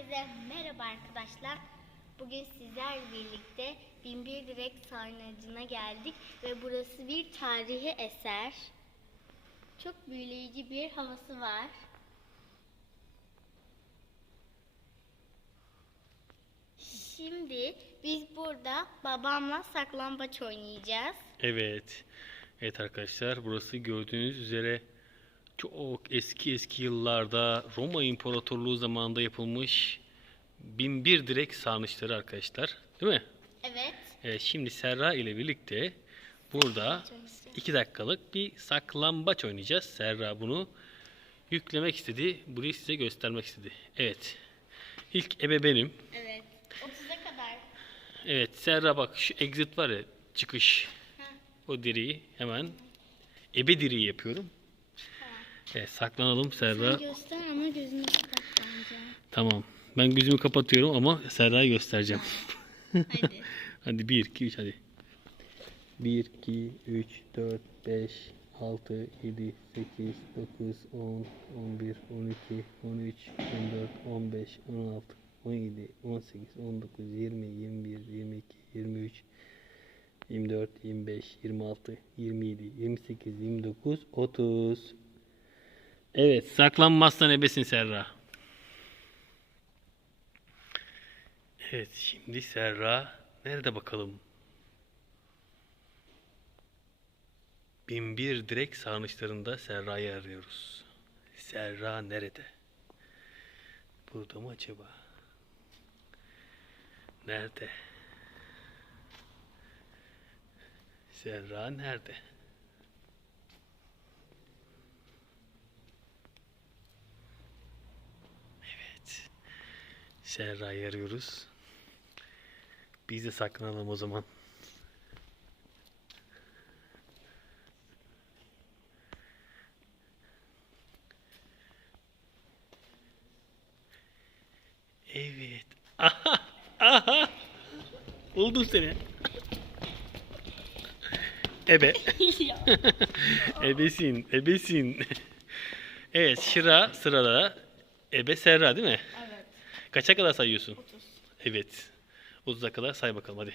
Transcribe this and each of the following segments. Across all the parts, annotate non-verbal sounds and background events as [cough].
Herkese merhaba arkadaşlar. Bugün sizlerle birlikte Binbir Direk Sarnıcı'na geldik ve burası bir tarihi eser. Çok büyüleyici bir havası var. Şimdi biz burada babamla saklambaç oynayacağız. Evet. Evet arkadaşlar burası gördüğünüz üzere çok eski eski yıllarda Roma İmparatorluğu zamanında yapılmış binbir direk sarnıçları arkadaşlar. Değil mi? Evet. Evet, şimdi Serra ile birlikte burada 2 dakikalık bir saklambaç oynayacağız. Serra bunu yüklemek istedi. Burayı size göstermek istedi. Evet. İlk ebe benim. Evet. 30'a kadar. Evet Serra bak şu exit var ya çıkış. Ha. O direği hemen ebe direği yapıyorum. Evet saklanalım Serra. Sen göster ama gözünü kapat bence. Tamam. Ben gözümü kapatıyorum ama Serra'yı göstereceğim. [laughs] Hadi. hadi 1 2 3 hadi. 1 2 3 4 5 6 7 8 9 10 11 12 13 14 15 16 17 18 19 20 21 22 23 24 25 26 27 28 29 30 Evet saklanmazsan ebesin Serra. Evet şimdi Serra nerede bakalım? Binbir direk sarnıçlarında Serra'yı arıyoruz. Serra nerede? Burada mı acaba? Nerede? Serra nerede? Evet. Serra'yı arıyoruz. Biz de saklanalım o zaman. Evet. Aha, aha. Buldum seni. Ebe. [laughs] ebesin, ebesin. Evet, Şıra sırada. Ebe Serra değil mi? Evet. Kaça kadar sayıyorsun? 30. Evet. 30'a kadar say bakalım hadi.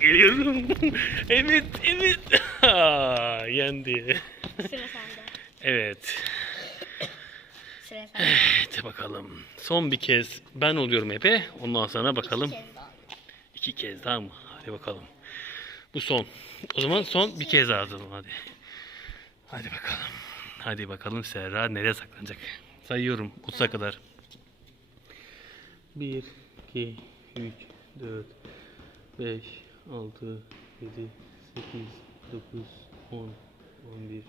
Geliyorum. [laughs] evet, evet. [laughs] Aa, yendi. Sıra sende. Evet. Sıra sende. Hadi bakalım. Son bir kez ben oluyorum Ebe. Ondan sonra bakalım. Bir kez daha. İki kez daha mı? Hadi bakalım. Bu son. O zaman son bir kez daha atalım hadi. Hadi bakalım. Hadi bakalım Serra nereye saklanacak? Sayıyorum 30'a kadar. 1, 2, 3, 4, 5, 6, 7, 8, 9, 10, 11,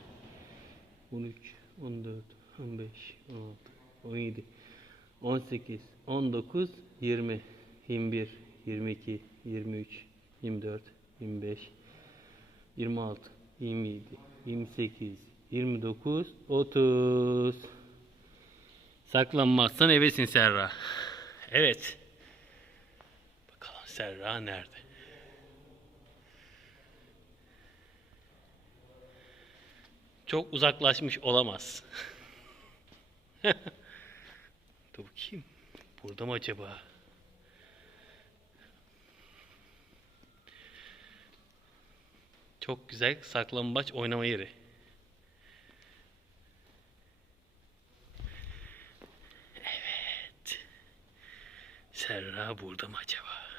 13, 14, 15, 16, 17, 18, 19, 20, 21, 22, 23, 24, 25, 26, 27, 28, 29, 30. Saklanmazsan evesin Serra. Evet. Bakalım Serra nerede? Çok uzaklaşmış olamaz. [laughs] Dur bakayım. Burada mı acaba? Çok güzel saklambaç oynama yeri. Evet. Serra burada mı acaba?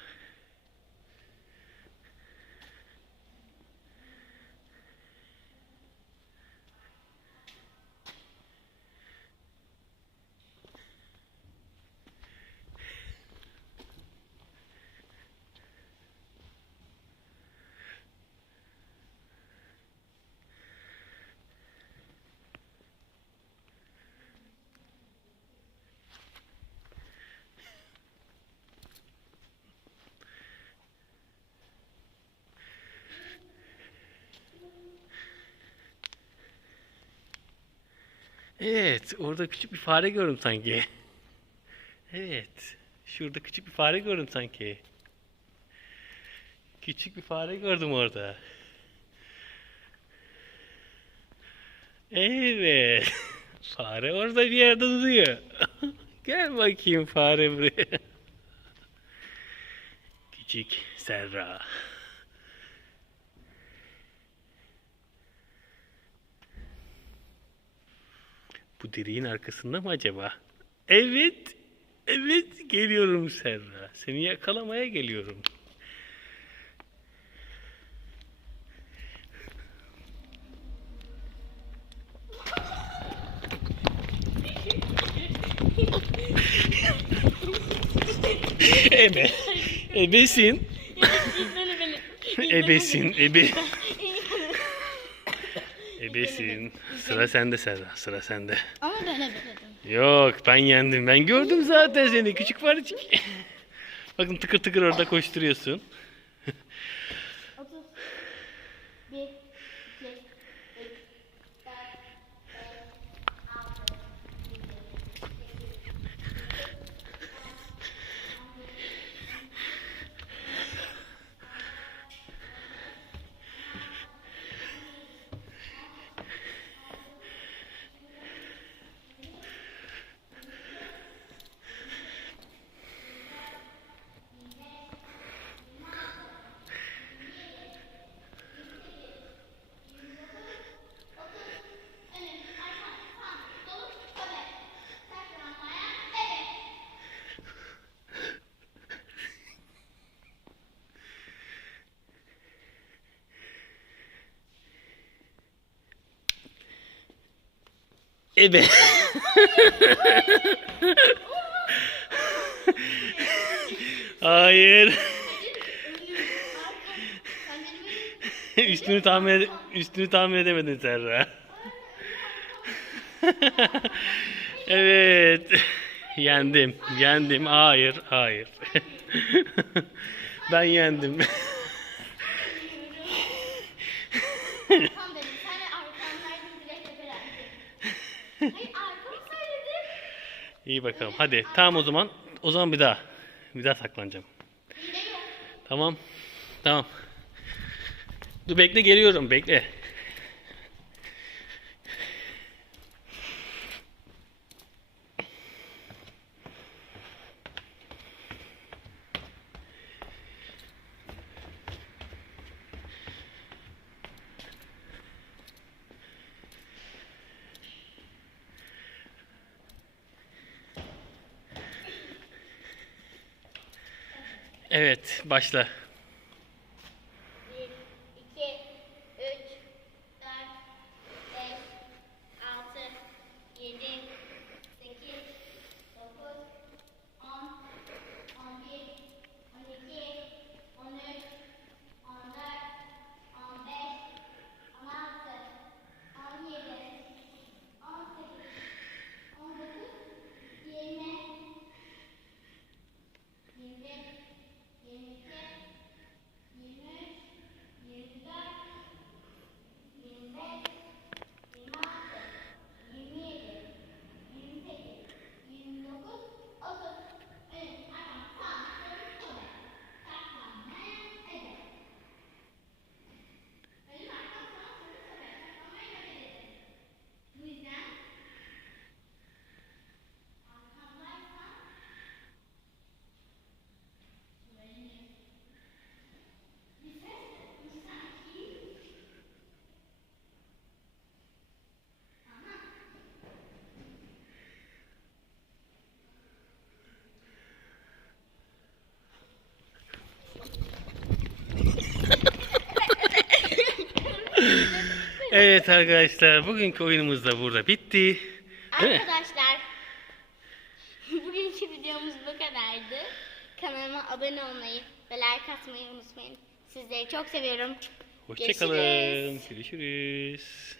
Evet, orada küçük bir fare gördüm sanki. [laughs] Evet, şurada küçük bir fare gördüm sanki. Küçük bir fare gördüm orada. Evet, [laughs] fare orada bir yerde duruyor. [laughs] Gel bakayım fare buraya. Küçük Serra. Bu direğin arkasında mı acaba? Evet. Evet geliyorum Serra. Seni yakalamaya geliyorum. Ebe. Ebesin. Ebesin. Ebe. Ebesin. Sıra sende Serra. Sıra sende. Ama ben ebeledim. Yok ben yendim. Ben gördüm zaten seni küçük farcık. [laughs] Bakın tıkır tıkır orada koşturuyorsun. Ebe. [laughs] Hayır. [laughs] üstünü tahmin üstünü tahmin edemedin Serra. [laughs] evet. Yendim. Yendim. Hayır, hayır. ben yendim. İyi bakalım. Hadi. Tamam o zaman. O zaman bir daha. Bir daha saklanacağım. Tamam. Tamam. Dur bekle geliyorum. Bekle. Evet, başla. 1, 2, 3, 4, 5, 6, 7, 8, 9, 10, 11, 12, 13, 14, 15, 16, 17, 18, 19, 20, 21, 22, Evet arkadaşlar bugünkü oyunumuz da burada bitti. Değil? Arkadaşlar [laughs] bugünkü videomuz bu kadardı. Kanalıma abone olmayı ve like atmayı unutmayın. Sizleri çok seviyorum. Hoşçakalın. Görüşürüz.